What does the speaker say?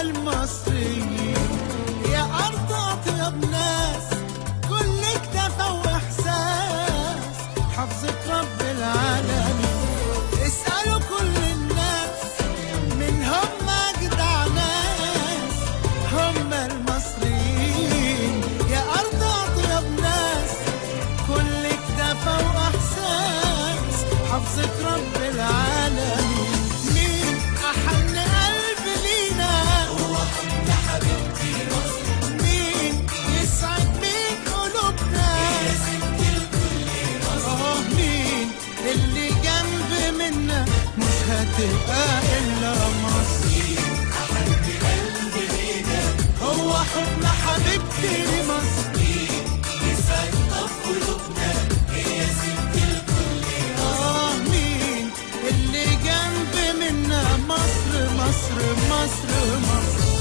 المصريين. يا أرض أطيب ناس كل اكتفى وإحساس حفظة رب العالمين. اسألوا كل الناس من هم أجدع ناس، هم المصريين. يا أرض أطيب ناس كل اكتفى وإحساس حفظة رب العالمين. مين أحن قلب لينا هو حب حبيبتي مصر. مين يسعد مين قلوبنا هي ست الكل مصر. مين اللي جنب منا مش هتبقى إلا مصر. مين أحن قلب لينا هو حب حبيبتي مصر. مين يسعد قلوبنا هي ست الكل مصر. مين اللي جنب منا مصر مصر مصر مصر.